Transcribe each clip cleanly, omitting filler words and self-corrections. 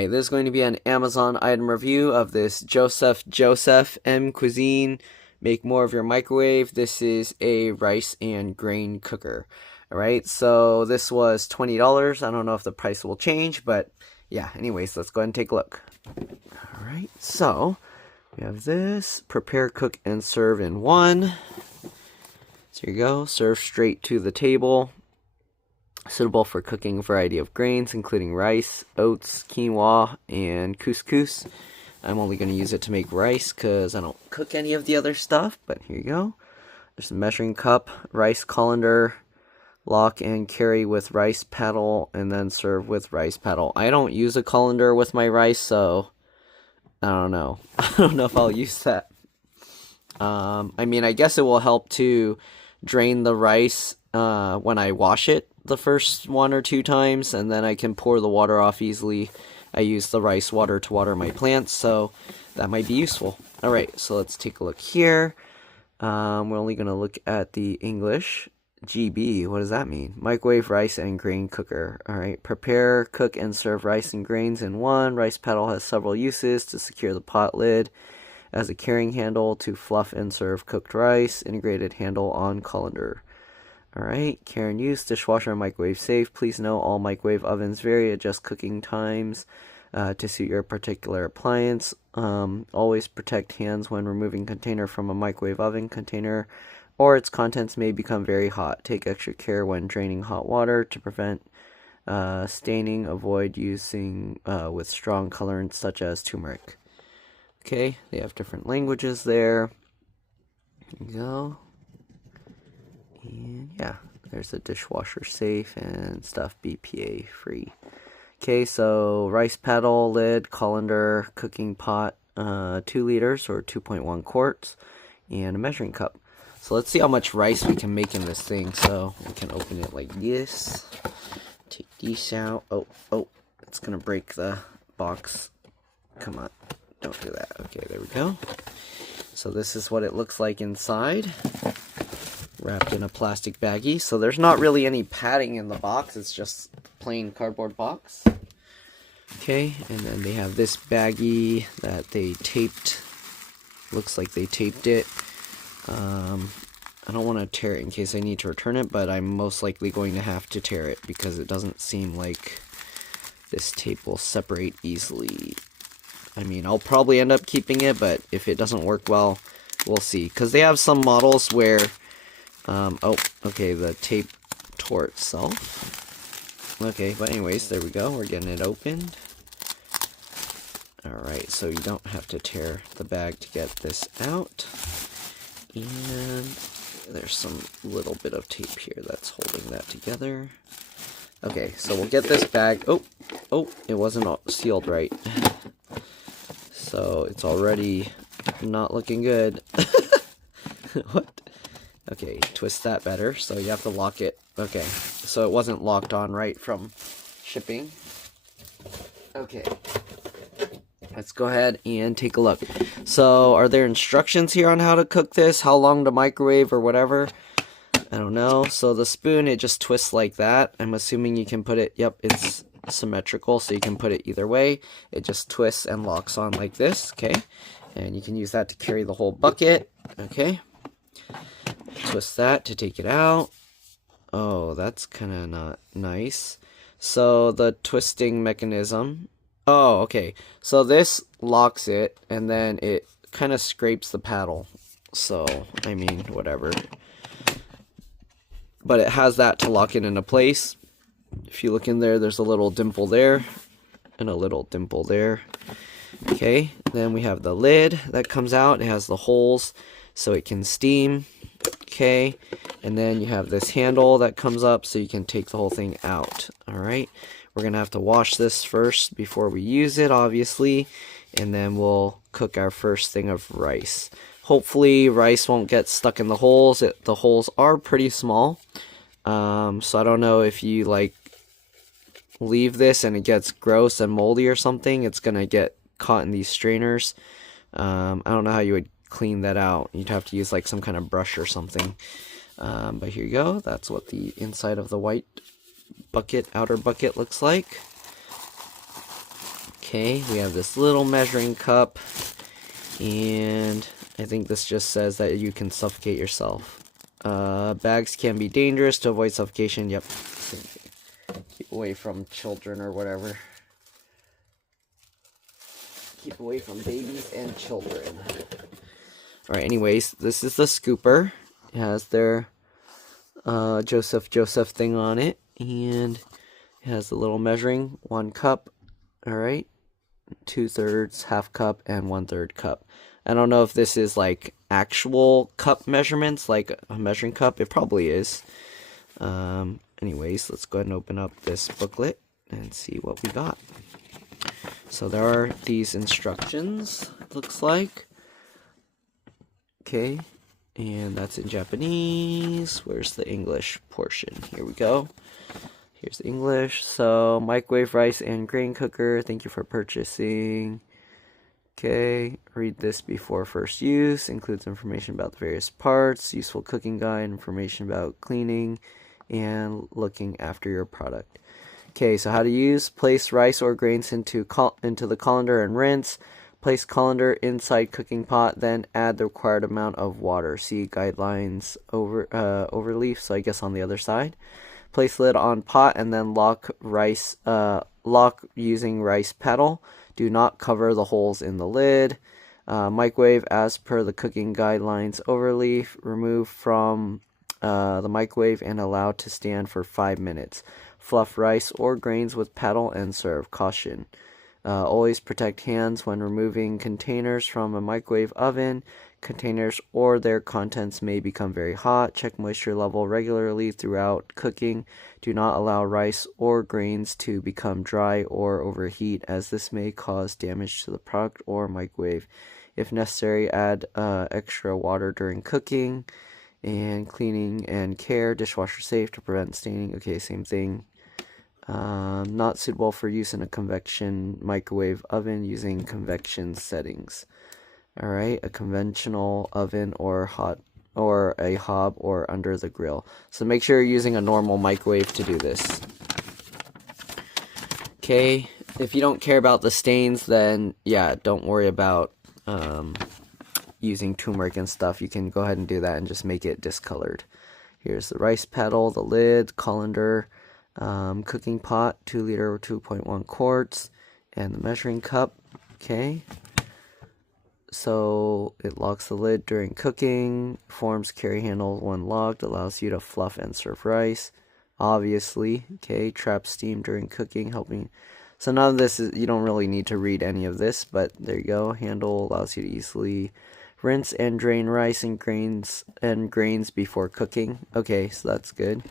Alright, this is going to be an Amazon item review of this Joseph M-Cuisine Make More of Your Microwave. This is a rice and grain cooker. Alright, so this was $20. I don't know if the price will change, but yeah, anyways, let's go ahead and take a look. Alright, so we have this. Prepare, cook, and serve in one. So here you go. Serve straight to the table. Suitable for cooking a variety of grains, including rice, oats, quinoa, and couscous. I'm only going to use it to make rice because I don't cook any of the other stuff, but here you go. There's a measuring cup, rice colander, lock and carry with rice paddle, and then serve with rice paddle. I don't use a colander with my rice, so I don't know. I don't know if I'll use that. I mean, I guess it will help to drain the rice when I wash it the first 1 or 2 times, and then I can pour the water off easily. I use the rice water to water my plants, so that might be useful. Alright, so let's take a look here. We're only going to look at the English. GB, what does that mean? Microwave rice and grain cooker. Alright, prepare, cook, and serve rice and grains in one. Rice paddle has several uses: to secure the pot lid, as a carrying handle, to fluff and serve cooked rice, integrated handle on colander. Alright, care and use: dishwasher and microwave safe. Please note all microwave ovens vary. Adjust cooking times to suit your particular appliance. Always protect hands when removing container from a microwave oven container, or its contents may become very hot. Take extra care when draining hot water to prevent staining. Avoid using with strong colorants such as turmeric. Okay, they have different languages there. Here we go. And yeah, there's a dishwasher safe and stuff, BPA free. Okay, so rice paddle, lid, colander, cooking pot, 2 liters or 2.1 quarts, and a measuring cup. So let's see how much rice we can make in this thing. So we can open it like this. Take these out. Oh, it's gonna break the box. Come on, don't do that. Okay, there we go. So this is what it looks like inside, wrapped in a plastic baggie. So there's not really any padding in the box, it's just plain cardboard box. Okay, and then they have this baggie that they taped. Looks like they taped it. I don't want to tear it in case I need to return it, but I'm most likely going to have to tear it because it doesn't seem like this tape will separate easily. I mean, I'll probably end up keeping it, but if it doesn't work well, we'll see. Because they have some models where oh, okay, the tape tore itself. Okay, but anyways, there we go. We're getting it opened. Alright, so you don't have to tear the bag to get this out. And there's some little bit of tape here that's holding that together. Okay, so we'll get this bag. Oh, it wasn't sealed right. So it's already not looking good. What? Okay, twist that better, so you have to lock it. Okay, so it wasn't locked on right from shipping. Okay, let's go ahead and take a look. So, are there instructions here on how to cook this? How long to microwave or whatever? I don't know. So the spoon, it just twists like that. I'm assuming you can put it, yep, it's symmetrical, so you can put it either way. It just twists and locks on like this, okay? And you can use that to carry the whole bucket, okay? Twist that to take it out. Oh, that's kind of not nice. So the twisting mechanism. Oh, okay. So this locks it, and then it kind of scrapes the paddle. So, I mean, whatever. But it has that to lock it into place. If you look in there, there's a little dimple there, and a little dimple there. Okay, then we have the lid that comes out. It has the holes so it can steam. Okay, and then you have this handle that comes up so you can take the whole thing out. Alright, we're going to have to wash this first before we use it, obviously, and then we'll cook our first thing of rice. Hopefully rice won't get stuck in the holes. The holes are pretty small, so I don't know if you like leave this and it gets gross and moldy or something, it's going to get caught in these strainers. I don't know how you would clean that out. You'd have to use like some kind of brush or something. But here you go. That's what the inside of the white bucket, outer bucket looks like. Okay, we have this little measuring cup, and I think this just says that you can suffocate yourself. Bags can be dangerous. To avoid suffocation. Yep. Keep away from children or whatever. Keep away from babies and children. Alright, anyways, this is the scooper. It has their Joseph thing on it, and it has the little measuring, 1 cup, alright, 2/3, half cup, and 1/3 cup. I don't know if this is like actual cup measurements, like a measuring cup. It probably is. Anyways, let's go ahead and open up this booklet and see what we got. So there are these instructions, it looks like. Okay, and that's in Japanese. Where's the English portion? Here we go. Here's the English. So, microwave rice and grain cooker. Thank you for purchasing. Okay, read this before first use. Includes information about the various parts, useful cooking guide, information about cleaning, and looking after your product. Okay, so how to use. Place rice or grains into the colander and rinse. Place colander inside cooking pot, then add the required amount of water. See guidelines overleaf, so I guess on the other side. Place lid on pot and then lock using rice paddle. Do not cover the holes in the lid. Microwave as per the cooking guidelines overleaf. Remove from the microwave and allow to stand for 5 minutes. Fluff rice or grains with paddle and serve. Caution. Always protect hands when removing containers from a microwave oven. Containers or their contents may become very hot. Check moisture level regularly throughout cooking. Do not allow rice or grains to become dry or overheat, as this may cause damage to the product or microwave. If necessary, add extra water during cooking. And cleaning and care. Dishwasher safe to prevent staining. Okay, same thing. Not suitable for use in a convection microwave oven using convection settings. Alright, a conventional oven or a hob or under the grill. So make sure you're using a normal microwave to do this. Okay, if you don't care about the stains, then yeah, don't worry about using turmeric and stuff. You can go ahead and do that and just make it discolored. Here's the rice paddle, the lid, colander, cooking pot, 2 liter or 2.1 quarts, and the measuring cup. Okay. So it locks the lid during cooking, forms carry handle when locked, allows you to fluff and serve rice. Obviously, okay, traps steam during cooking, helping. So none of this is, you don't really need to read any of this, but there you go. Handle allows you to easily rinse and drain rice and grains before cooking. Okay, so that's good.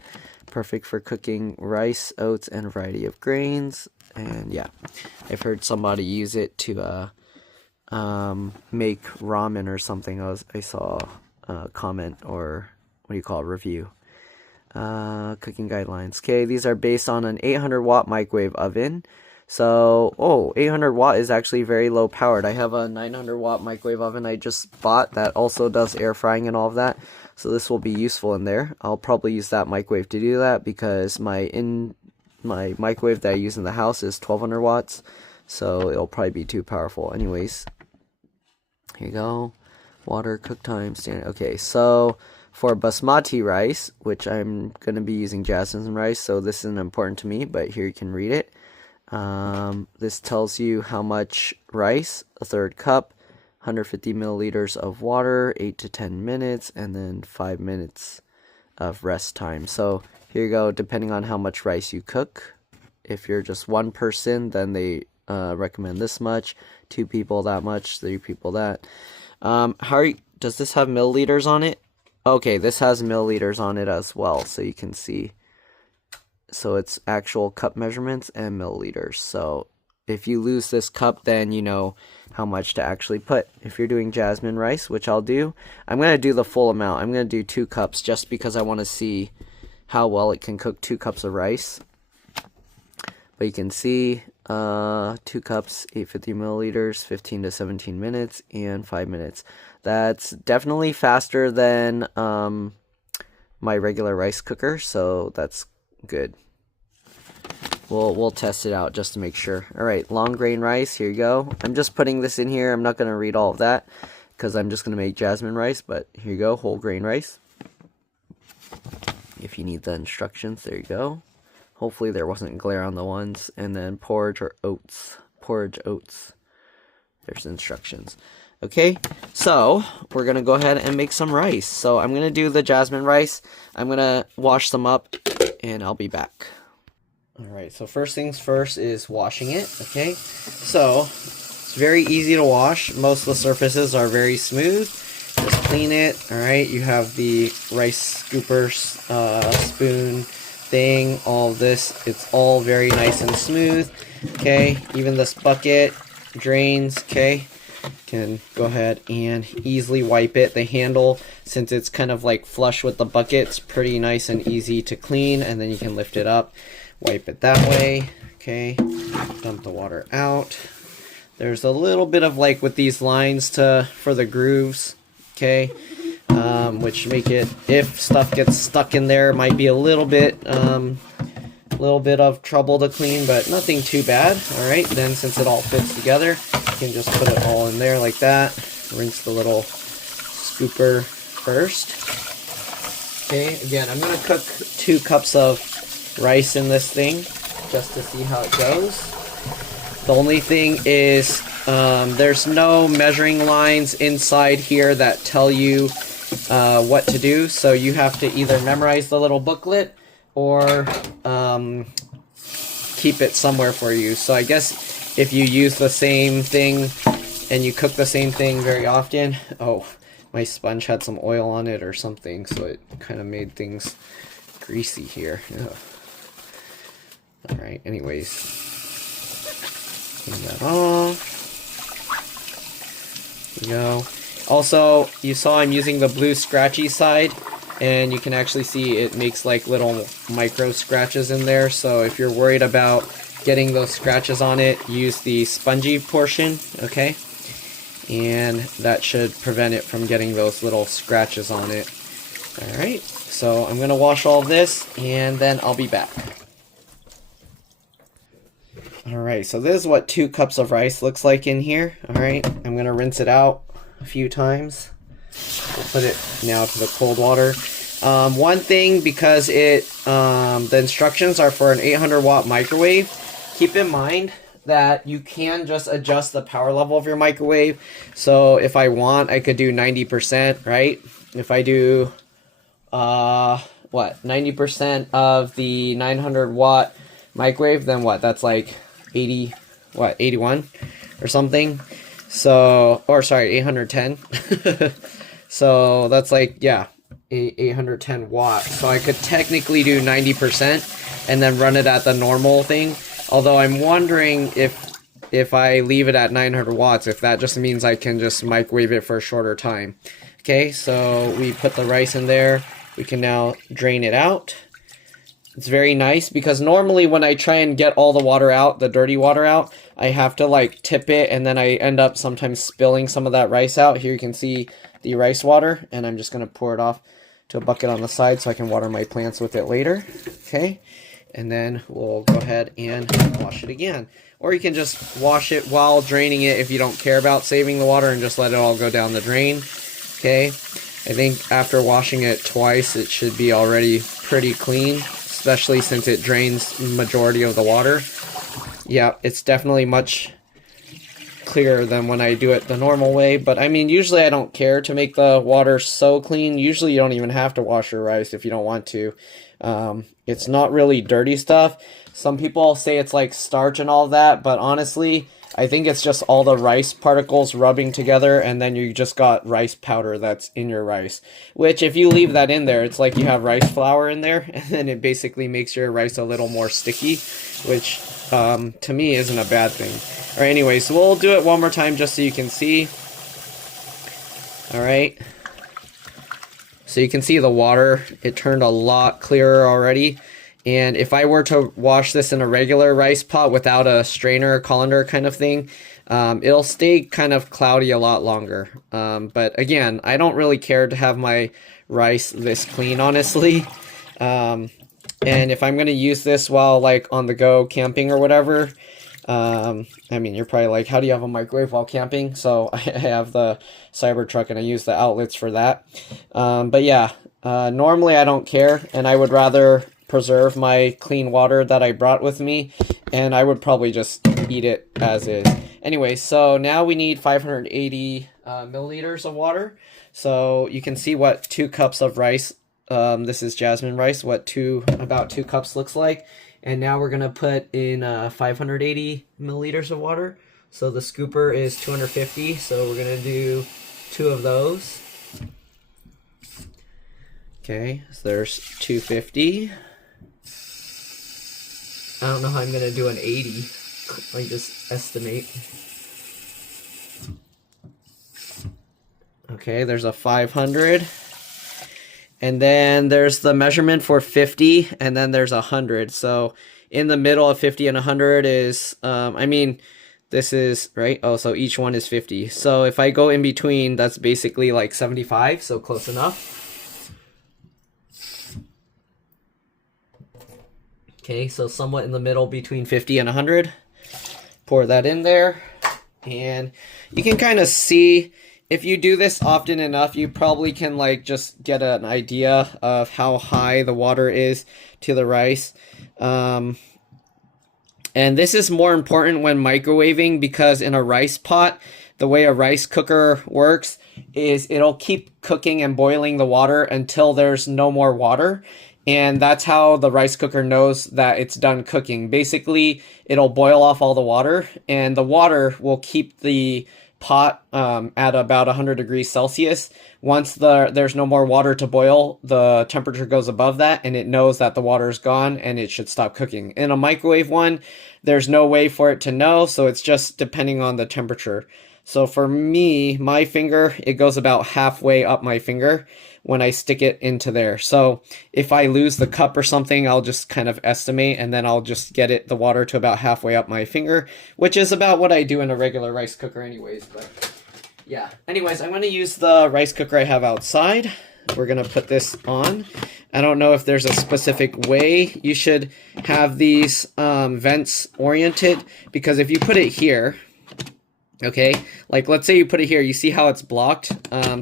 Perfect for cooking rice, oats, and a variety of grains. And yeah, I've heard somebody use it to make ramen or something. I saw a comment, or what do you call it, review. Cooking guidelines. Okay, these are based on an 800 watt microwave oven. So, 800 watt is actually very low powered. I have a 900 watt microwave oven I just bought that also does air frying and all of that. So this will be useful in there. I'll probably use that microwave to do that because my microwave that I use in the house is 1200 watts. So it'll probably be too powerful. Anyways, here you go. Water, cook time, standard. Okay, so for basmati rice, which I'm going to be using jasmine rice, so this isn't important to me, but here you can read it. This tells you how much rice, a 1/3 cup, 150 milliliters of water, 8 to 10 minutes, and then 5 minutes of rest time. So here you go, depending on how much rice you cook. If you're just one person, then they recommend this much. 2 people that much, 3 people that. Does this have milliliters on it? Okay, this has milliliters on it as well, so you can see. So it's actual cup measurements and milliliters. So if you lose this cup, then you know how much to actually put. If you're doing jasmine rice, which I'll do, I'm going to do the full amount. I'm going to do 2 cups just because I want to see how well it can cook 2 cups of rice. But you can see 2 cups, 850 milliliters, 15 to 17 minutes, and 5 minutes. That's definitely faster than my regular rice cooker, so that's good. we'll test it out just to make sure. All right, long grain rice, here you go. I'm just putting this in here. I'm not going to read all of that because I'm just going to make jasmine rice, but here you go, whole grain rice. If you need the instructions, there you go. Hopefully there wasn't glare on the ones. And then porridge or oats. Porridge oats. There's instructions. Okay, so we're going to go ahead and make some rice. So I'm going to do the jasmine rice. I'm going to wash them up and I'll be back. Alright, so first things first is washing it, okay? So, it's very easy to wash. Most of the surfaces are very smooth. Just clean it, alright? You have the rice scooper spoon thing, all of this. It's all very nice and smooth, okay? Even this bucket drains, okay? Can go ahead and easily wipe it. The handle, since it's kind of like flush with the bucket, it's pretty nice and easy to clean, and then you can lift it up. Wipe it that way, okay, dump the water out. There's a little bit of like with these lines for the grooves, okay, which make it, if stuff gets stuck in there, might be a little bit of trouble to clean, but nothing too bad. All right, then since it all fits together, you can just put it all in there like that. Rinse the little scooper first. Okay, again, I'm gonna cook 2 cups of rice in this thing just to see how it goes. The only thing is there's no measuring lines inside here that tell you what to do, so you have to either memorize the little booklet or keep it somewhere for you. So I guess if you use the same thing and you cook the same thing very often, oh, my sponge had some oil on it or something, so it kind of made things greasy here. Ugh. Alright, anyways, clean that off. There you go. Also, you saw I'm using the blue scratchy side, and you can actually see it makes like little micro scratches in there, so if you're worried about getting those scratches on it, use the spongy portion, okay? And that should prevent it from getting those little scratches on it. Alright, so I'm going to wash all this, and then I'll be back. Alright, so this is what 2 cups of rice looks like in here. Alright, I'm going to rinse it out a few times. We'll put it now to the cold water. One thing, because the instructions are for an 800 watt microwave, keep in mind that you can just adjust the power level of your microwave. So if I want, I could do 90%, right? If I do, 90% of the 900 watt microwave, then what? That's like 81 or something. So, or sorry, 810. So that's like, yeah, 810 watts. So I could technically do 90% and then run it at the normal thing. Although I'm wondering if I leave it at 900 watts, if that just means I can just microwave it for a shorter time. Okay, so we put the rice in there. We can now drain it out. It's very nice because normally when I try and get all the water out, the dirty water out, I have to like tip it, and then I end up sometimes spilling some of that rice out. Here you can see the rice water, and I'm just going to pour it off to a bucket on the side so I can water my plants with it later. Okay, and then we'll go ahead and wash it again. Or you can just wash it while draining it if you don't care about saving the water and just let it all go down the drain. Okay, I think after washing it twice, it should be already pretty clean, especially since it drains majority of the water. Yeah, it's definitely much clearer than when I do it the normal way, but I mean, usually I don't care to make the water so clean. Usually you don't even have to wash your rice if you don't want to. It's not really dirty stuff. Some people say it's like starch and all that, but honestly, I think it's just all the rice particles rubbing together, and then you just got rice powder that's in your rice. Which, if you leave that in there, it's like you have rice flour in there, and then it basically makes your rice a little more sticky, which to me isn't a bad thing. Alright, anyway, so we'll do it one more time just so you can see. Alright. So you can see the water, it turned a lot clearer already. And if I were to wash this in a regular rice pot without a strainer or colander kind of thing, it'll stay kind of cloudy a lot longer. But again, I don't really care to have my rice this clean, honestly. And if I'm going to use this while like on the go camping or whatever, I mean, you're probably like, how do you have a microwave while camping? So I have the Cybertruck and I use the outlets for that. But yeah, normally I don't care, and I would rather preserve my clean water that I brought with me, and I would probably just eat it as is. Anyway, so now we need 580 milliliters of water. So you can see what 2 cups of rice, this is jasmine rice, what about 2 cups looks like. And now we're gonna put in 580 milliliters of water. So the scooper is 250, so we're gonna do 2 of those. Okay, so there's 250. I don't know how I'm gonna do an 80. I just estimate. Okay, there's a 500. And then there's the measurement for 50, and then there's 100. So in the middle of 50 and 100 is, I mean, this is, right? Oh, so each one is 50. So if I go in between, that's basically like 75, so close enough. Okay, so somewhat in the middle between 50 and 100. Pour that in there, and you can kind of see, if you do this often enough, you probably can like just get an idea of how high the water is to the rice. And this is more important when microwaving, because in a rice pot, the way a rice cooker works is it'll keep cooking and boiling the water until there's no more water. And that's how the rice cooker knows that it's done cooking. Basically, it'll boil off all the water, and the water will keep the pot at about 100 degrees Celsius. Once there's no more water to boil, the temperature goes above that, and it knows that the water is gone and it should stop cooking. In a microwave one, there's no way for it to know, so it's just depending on the temperature. So for me, my finger, it goes about halfway up my finger when I stick it into there. So if I lose the cup or something, I'll just kind of estimate, and then I'll just get the water to about halfway up my finger, which is about what I do in a regular rice cooker anyways. But yeah, anyways, I'm going to use the rice cooker I have outside. We're going to put this on. I don't know if there's a specific way you should have these vents oriented, because if you put it here, okay, like let's say you put it here, you see how it's blocked?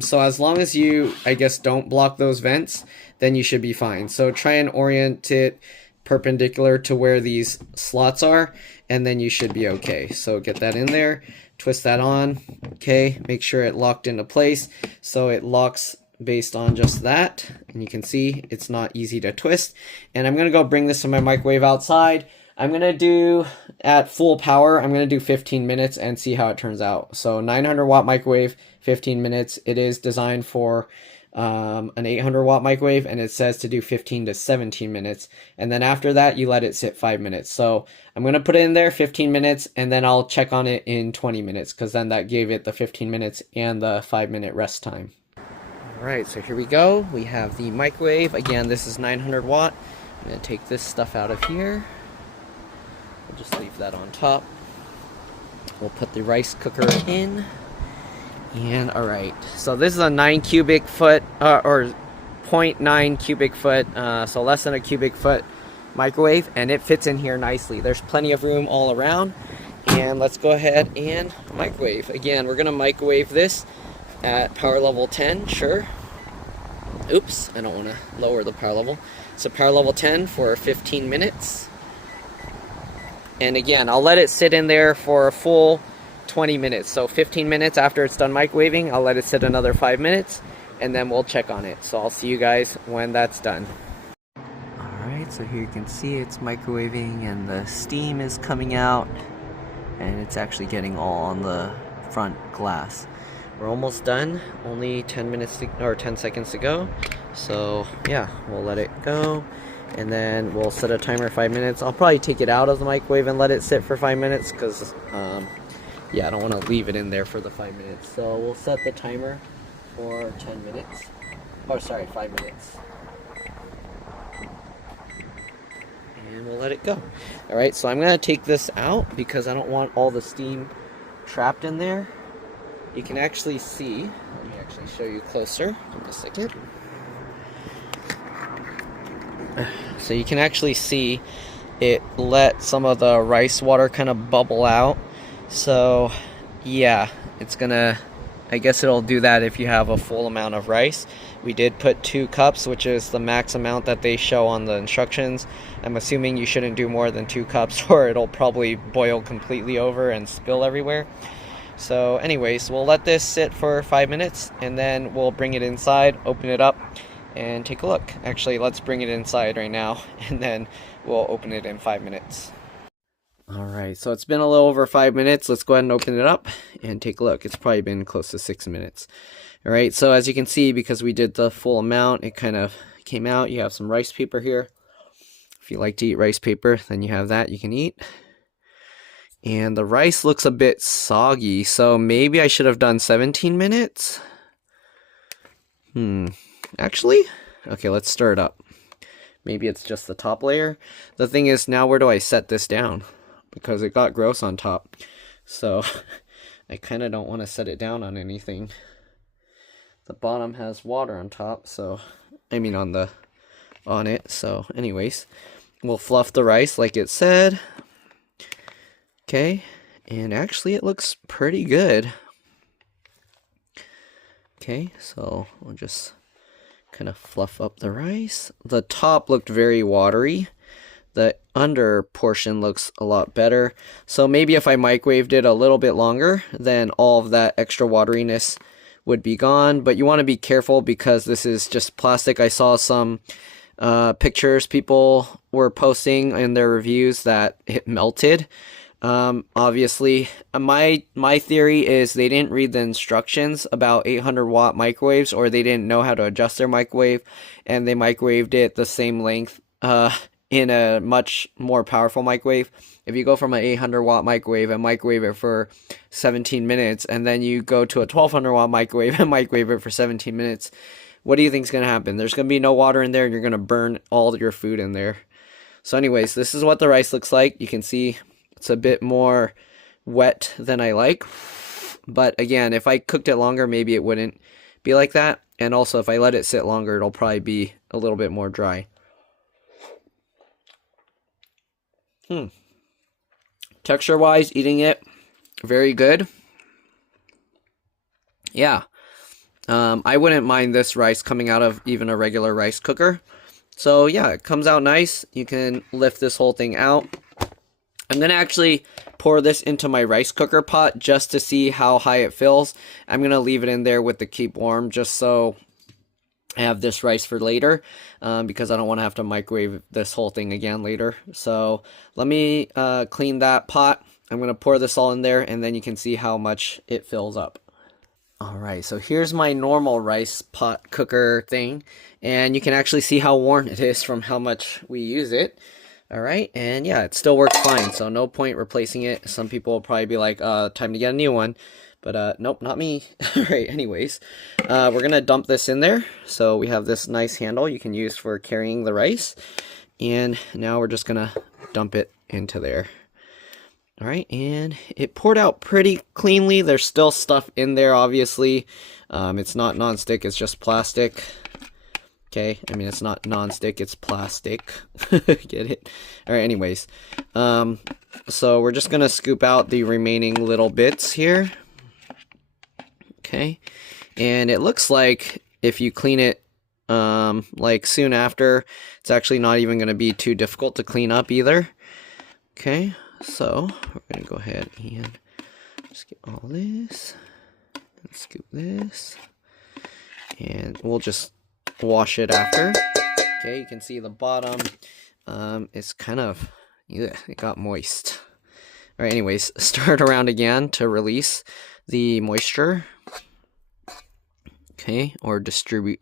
So as long as you, I guess, don't block those vents, then you should be fine. So try and orient it perpendicular to where these slots are, and then you should be okay. So get that in there, twist that on, okay, make sure it locked into place. So it locks based on just that, and you can see it's not easy to twist. And I'm gonna go bring this to my microwave outside. I'm going to do, at full power, I'm going to do 15 minutes and see how it turns out. So 900 watt microwave, 15 minutes. It is designed for an 800 watt microwave, and it says to do 15 to 17 minutes. And then after that, you let it sit 5 minutes. So I'm going to put it in there 15 minutes, and then I'll check on it in 20 minutes, because then that gave it the 15 minutes and the 5-minute rest time. All right, so here we go. We have the microwave. Again, this is 900 watt. I'm going to take this stuff out of here. We'll just leave that on top. We'll put the rice cooker in. And alright, so this is a 9 cubic foot, or 0.9 cubic foot, so less than a cubic foot microwave, and it fits in here nicely. There's plenty of room all around. And let's go ahead and microwave. Again, we're going to microwave this at power level 10, sure. Oops, I don't want to lower the power level. So power level 10 for 15 minutes. And again, I'll let it sit in there for a full 20 minutes. So 15 minutes after it's done microwaving, I'll let it sit another 5 minutes, and then we'll check on it. So I'll see you guys when that's done. Alright, so here you can see it's microwaving and the steam is coming out, and it's actually getting all on the front glass. We're almost done, only 10 seconds to go. So yeah, we'll let it go. And then we'll set a timer 5 minutes. I'll probably take it out of the microwave and let it sit for 5 minutes, because yeah, I don't want to leave it in there for the 5 minutes. So we'll set the timer for 10 minutes. Oh, sorry, 5 minutes. And we'll let it go. Alright, so I'm going to take this out because I don't want all the steam trapped in there. You can actually see, let me actually show you closer in a second. So you can actually see it let some of the rice water kind of bubble out. So yeah, it's gonna, I guess it'll do that if you have a full amount of rice. We did put 2 cups, which is the max amount that they show on the instructions. I'm assuming you shouldn't do more than 2 cups or it'll probably boil completely over and spill everywhere. So anyways, we'll let this sit for 5 minutes and then we'll bring it inside, open it up, and take a look. Actually, let's bring it inside right now and then we'll open it in 5 minutes. Alright, so it's been a little over 5 minutes. Let's go ahead and open it up and take a look. It's probably been close to 6 minutes. Alright, so as you can see, because we did the full amount, it kind of came out. You have some rice paper here. If you like to eat rice paper, then you have that you can eat. And the rice looks a bit soggy, so maybe I should have done 17 minutes. Actually, okay, let's stir it up. Maybe it's just the top layer. The thing is, now where do I set this down? Because it got gross on top. So I kind of don't want to set it down on anything. The bottom has water on top, so I mean on it. So anyways, we'll fluff the rice like it said. Okay, and actually it looks pretty good. Okay, so we'll just kind of fluff up the rice. The top looked very watery. The under portion looks a lot better. So maybe if I microwaved it a little bit longer, then all of that extra wateriness would be gone. But you want to be careful because this is just plastic. I saw some pictures people were posting in their reviews that it melted. Obviously, my theory is they didn't read the instructions about 800-watt microwaves, or they didn't know how to adjust their microwave, and they microwaved it the same length in a much more powerful microwave. If you go from an 800-watt microwave and microwave it for 17 minutes, and then you go to a 1200-watt microwave and microwave it for 17 minutes, what do you think is going to happen? There's going to be no water in there, and you're going to burn all your food in there. So anyways, this is what the rice looks like. You can see it's a bit more wet than I like. But again, if I cooked it longer, maybe it wouldn't be like that. And also, if I let it sit longer, it'll probably be a little bit more dry. Texture-wise, eating it, very good. Yeah. I wouldn't mind this rice coming out of even a regular rice cooker. So yeah, it comes out nice. You can lift this whole thing out. I'm going to actually pour this into my rice cooker pot just to see how high it fills. I'm going to leave it in there with the keep warm just so I have this rice for later, because I don't want to have to microwave this whole thing again later. So let me clean that pot. I'm going to pour this all in there and then you can see how much it fills up. Alright, so here's my normal rice pot cooker thing, and you can actually see how worn it is from how much we use it. Alright, and yeah, it still works fine, so no point replacing it. Some people will probably be like, time to get a new one. But, nope, not me. Alright, anyways, we're gonna dump this in there. So we have this nice handle you can use for carrying the rice. And now we're just gonna dump it into there. Alright, and it poured out pretty cleanly. There's still stuff in there, obviously. It's not nonstick, it's just plastic. Okay, I mean, it's not non-stick, it's plastic. Get it? Alright, anyways. So we're just gonna scoop out the remaining little bits here. Okay, and it looks like if you clean it like soon after, it's actually not even gonna be too difficult to clean up either. Okay, so we're gonna go ahead and just get all this and scoop this, and we'll just wash it after. Okay, you can see the bottom is kind of, yeah, it got moist. Alright, anyways, stir it around again to release the moisture. Okay, or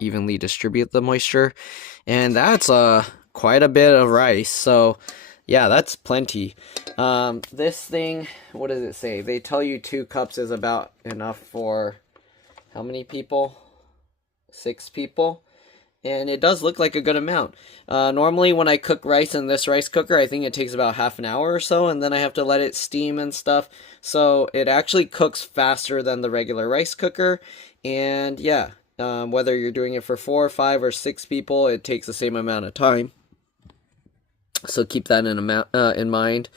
evenly distribute the moisture. And that's quite a bit of rice, so yeah, that's plenty. This thing, what does it say? They tell you 2 cups is about enough for how many people? 6 people. And it does look like a good amount. Normally when I cook rice in this rice cooker, I think it takes about half an hour or so, and then I have to let it steam and stuff. So it actually cooks faster than the regular rice cooker. And yeah, whether you're doing it for 4, 5, or 6 people, it takes the same amount of time. So keep that in mind.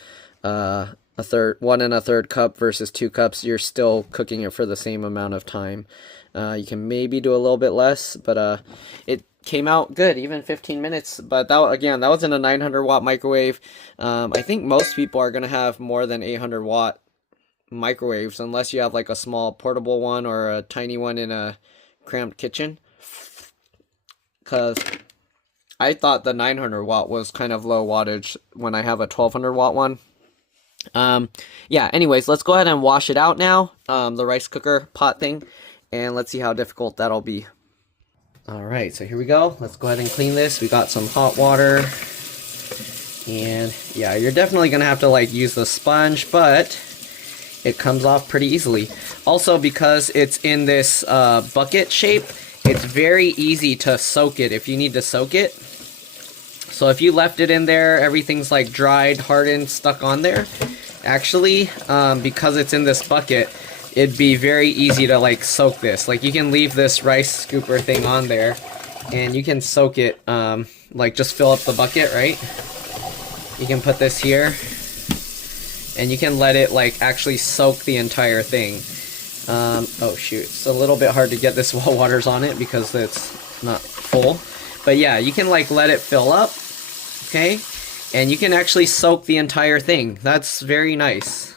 One and a third cup versus 2 cups, you're still cooking it for the same amount of time. You can maybe do a little bit less, but it came out good, even 15 minutes. But that was in a 900 watt microwave. I think most people are gonna have more than 800 watt microwaves, unless you have like a small portable one or a tiny one in a cramped kitchen. Because I thought the 900 watt was kind of low wattage when I have a 1200 watt one. Yeah, anyways, let's go ahead and wash it out now, the rice cooker pot thing, and let's see how difficult that'll be. Alright, so here we go. Let's go ahead and clean this. We got some hot water, and yeah, you're definitely gonna have to like use the sponge, but it comes off pretty easily. Also, because it's in this bucket shape, it's very easy to soak it if you need to soak it. So if you left it in there, everything's like dried, hardened, stuck on there. Actually, because it's in this bucket, it'd be very easy to like soak this. Like you can leave this rice scooper thing on there and you can soak it, like just fill up the bucket, right? You can put this here and you can let it like actually soak the entire thing. Oh shoot, it's a little bit hard to get this while water's on it because it's not full. But yeah, you can like let it fill up, okay? And you can actually soak the entire thing. That's very nice.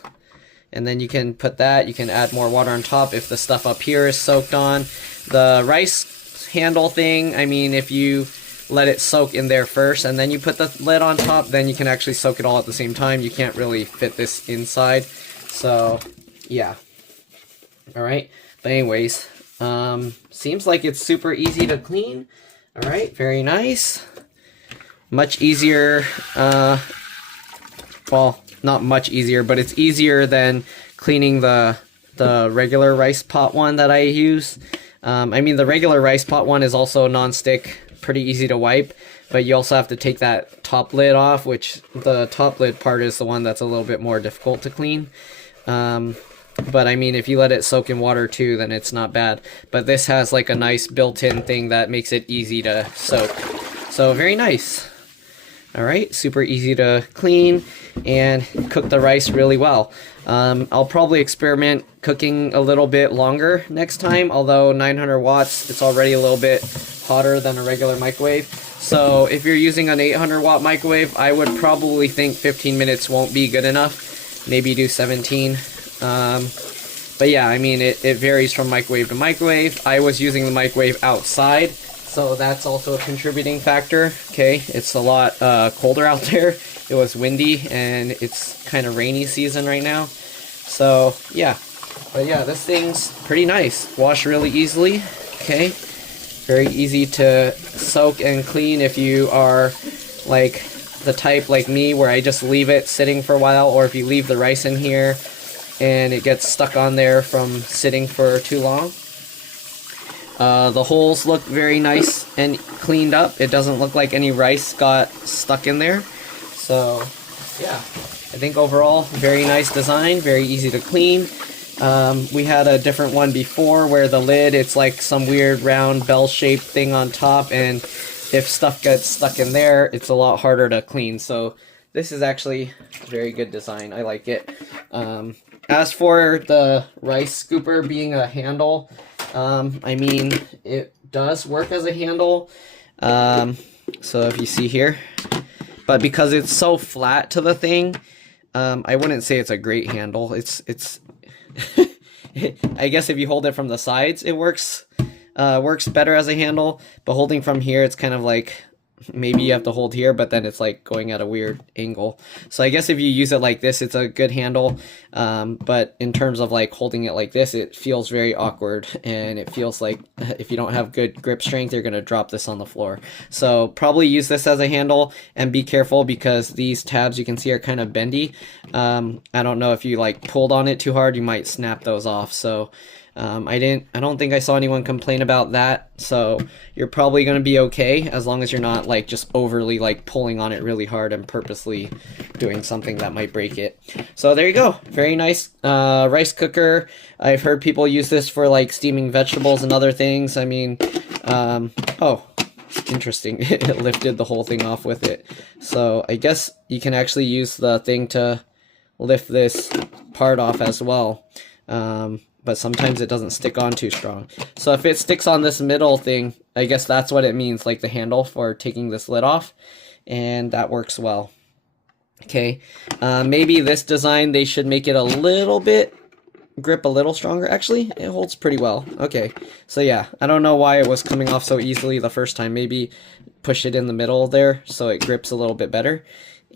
And then you can put that, you can add more water on top if the stuff up here is soaked on. The rice handle thing, I mean, if you let it soak in there first and then you put the lid on top, then you can actually soak it all at the same time. You can't really fit this inside. So, yeah. Alright, but anyways, seems like it's super easy to clean. Alright, very nice. Much easier, well, not much easier, but it's easier than cleaning the regular rice pot one that I use. I mean, the regular rice pot one is also non-stick, pretty easy to wipe, but you also have to take that top lid off, which the top lid part is the one that's a little bit more difficult to clean. But I mean, if you let it soak in water too, then it's not bad. But this has like a nice built-in thing that makes it easy to soak. So very nice. Alright, super easy to clean and cook the rice really well. I'll probably experiment cooking a little bit longer next time, although 900 watts, it's already a little bit hotter than a regular microwave. So if you're using an 800 watt microwave, I would probably think 15 minutes won't be good enough. Maybe do 17. But yeah, I mean, it varies from microwave to microwave. I was using the microwave outside, so that's also a contributing factor. Okay, it's a lot colder out there. It was windy and it's kind of rainy season right now. So yeah, but yeah, this thing's pretty nice. Wash really easily. Okay, very easy to soak and clean if you are like the type like me where I just leave it sitting for a while, or if you leave the rice in here and it gets stuck on there from sitting for too long. The holes look very nice and cleaned up. It doesn't look like any rice got stuck in there. So yeah, I think overall very nice design, very easy to clean. We had a different one before where the lid, it's like some weird round bell-shaped thing on top, and if stuff gets stuck in there, it's a lot harder to clean. So this is actually a very good design. I like it. As for the rice scooper being a handle, I mean, it does work as a handle. So if you see here, but because it's so flat to the thing, I wouldn't say it's a great handle. It's I guess if you hold it from the sides, it works better as a handle, but holding from here, it's kind of like, maybe you have to hold here, but then it's like going at a weird angle. So I guess if you use it like this, it's a good handle, but in terms of like holding it like this, it feels very awkward, and it feels like if you don't have good grip strength, you're going to drop this on the floor. So probably use this as a handle, and be careful because these tabs you can see are kind of bendy. I don't know, if you like pulled on it too hard, you might snap those off. So I don't think I saw anyone complain about that, so you're probably going to be okay as long as you're not like just overly like pulling on it really hard and purposely doing something that might break it. So there you go, very nice rice cooker. I've heard people use this for like steaming vegetables and other things. I mean, oh, interesting. It lifted the whole thing off with it. So I guess you can actually use the thing to lift this part off as well. But sometimes it doesn't stick on too strong. So if it sticks on this middle thing, I guess that's what it means, like the handle for taking this lid off. And that works well. Okay, maybe this design, they should make it a little bit, grip a little stronger. Actually, it holds pretty well. Okay, so yeah, I don't know why it was coming off so easily the first time. Maybe push it in the middle there so it grips a little bit better.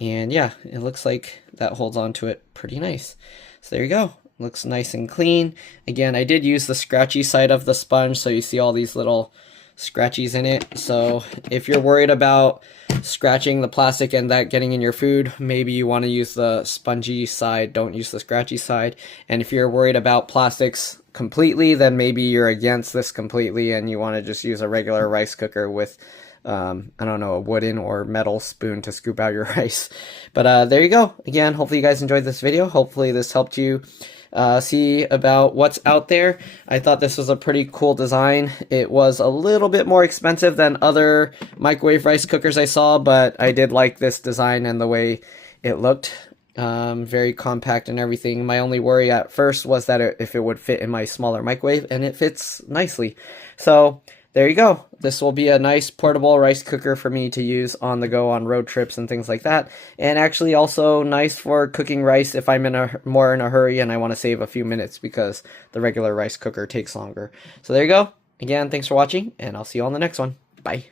And yeah, it looks like that holds on to it pretty nice. So there you go. Looks nice and clean. Again, I did use the scratchy side of the sponge, so you see all these little scratchies in it. So if you're worried about scratching the plastic and that getting in your food, maybe you want to use the spongy side, don't use the scratchy side. And if you're worried about plastics completely, then maybe you're against this completely and you want to just use a regular rice cooker with I don't know, a wooden or metal spoon to scoop out your rice. But there you go. Again, hopefully you guys enjoyed this video. Hopefully this helped you see about what's out there. I thought this was a pretty cool design. It was a little bit more expensive than other microwave rice cookers I saw, but I did like this design and the way it looked. Very compact and everything. My only worry at first was that if it would fit in my smaller microwave, and it fits nicely. So there you go. This will be a nice portable rice cooker for me to use on the go on road trips and things like that. And actually also nice for cooking rice if I'm more in a hurry and I want to save a few minutes, because the regular rice cooker takes longer. So there you go. Again, thanks for watching, and I'll see you on the next one. Bye.